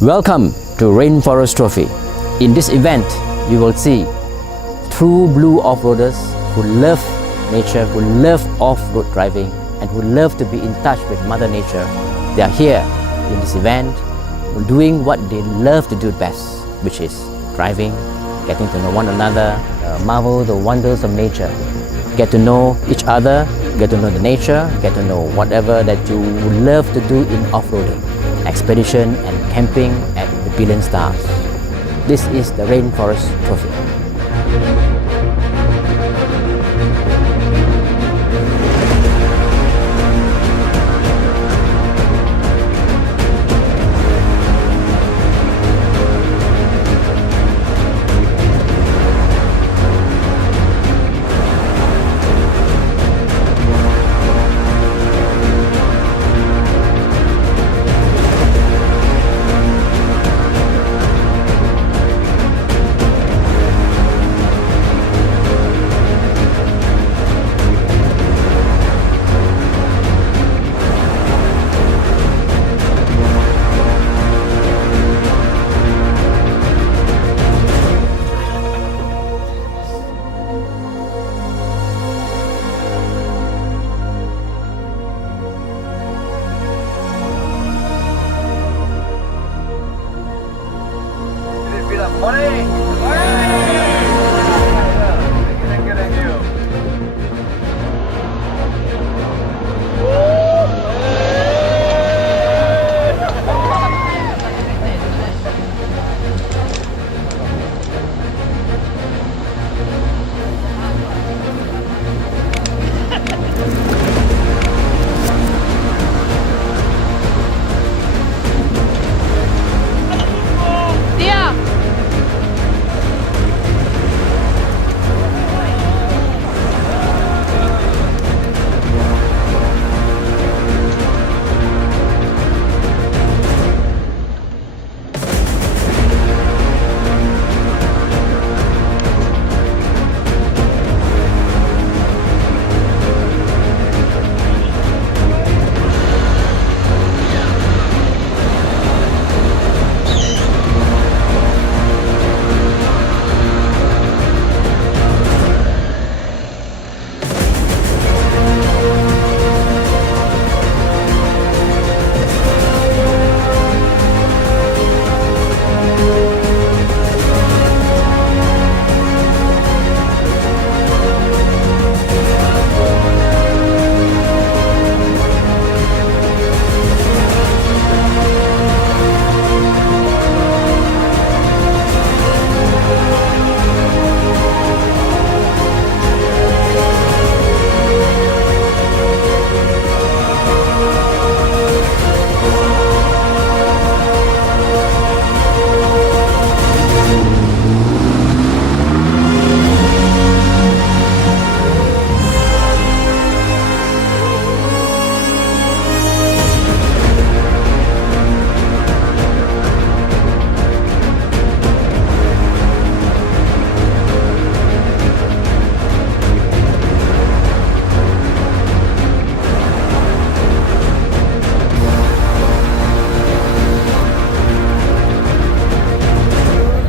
Welcome to Rainforest Trophy. In this event, you will see true blue off-roaders who love nature, who love off-road driving, and who love to be in touch with Mother Nature. They are here in this event doing what they love to do best, which is driving, getting to know one another, marvel the wonders of nature, get to know each other, get to know the nature, get to know whatever that you would love to do in off-roading, expedition and camping at the Billion Stars. This is the Rainforest Trophy. Morning! Thank you.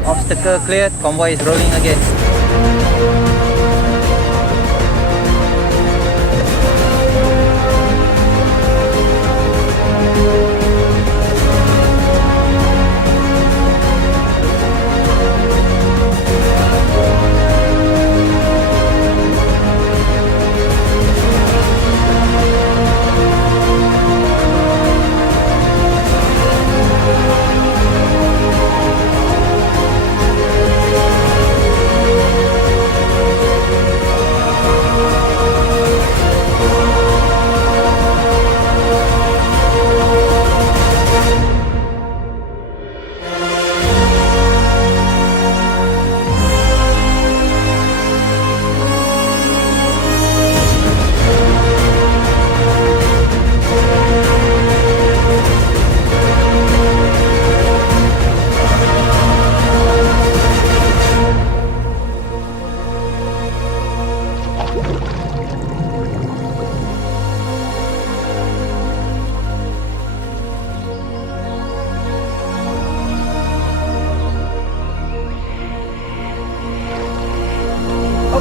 Obstacle cleared, convoy is rolling again.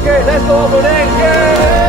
Okay, let's go off-roading. Yay!